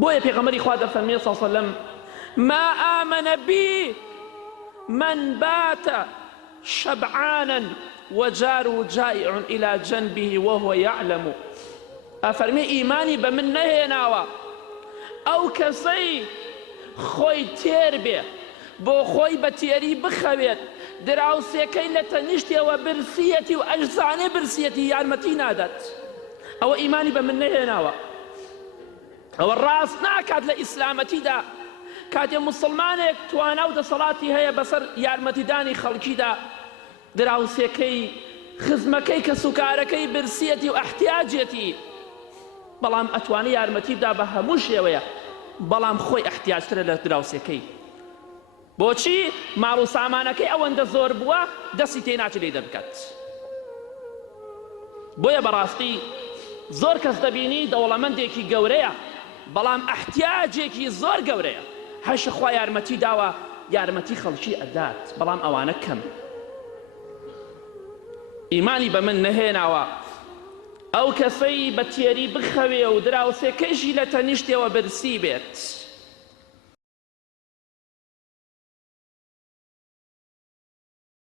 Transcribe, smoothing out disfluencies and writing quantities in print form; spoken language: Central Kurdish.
بۆیە پێغەمبەری خوا دەفەرمێ صلی الله عليه وسلم ما آمن بي من بات شبعانا وجاره جائع إلى جنبه وهو يعلم. أفرمي إيماني بمن نهێناوە ئەو کەسەی خۆی تێر بێ بۆ خۆی بە تێری بخەوێت دراوسێکەی لە تەنیشتەوە برسیەتی و ئەجزانێ برسیەتی یارمەتی نادات، ئەوە ئیمانی بە من نەهێناوە. ئەوە ڕاست ناکات لە ئیسلامەتیدا کاتێ مسلمانێک توانا و دەسەڵاتی هەیە بەسەر یارمەتیدانی خەڵکیدا دراوسێکەی خزمەکەی کە سوکارەکەی برسیەتی و ئەحتیاجێتی، بەڵام ئەتوانی یارمەتی بدا بە هەموو شێوەیە، بەڵام خۆی ئەحتیاجترە لە دراوسێکەی. بۆچی؟ ماڵ و سامانەکەی ئەوەندە زۆر بووە دەستی تێ ناچێت لێ دەبکات. بۆیە بەڕاستی زۆر کەس دەبینی دەوڵەمەندێکی گەورەیە بەڵام ئەحتیاجێکی زۆر گەورەیە، هەشە خوا یارمەتی داوە یارمەتی خەڵکی ئەدات، بەڵام ئەوانە کەم. ئیمانی بە من نەهێناوە ئەو کەسەی بە تێری بخەوێ و دراوسێکەیشی لە تەنیشتەوە برسی بێت.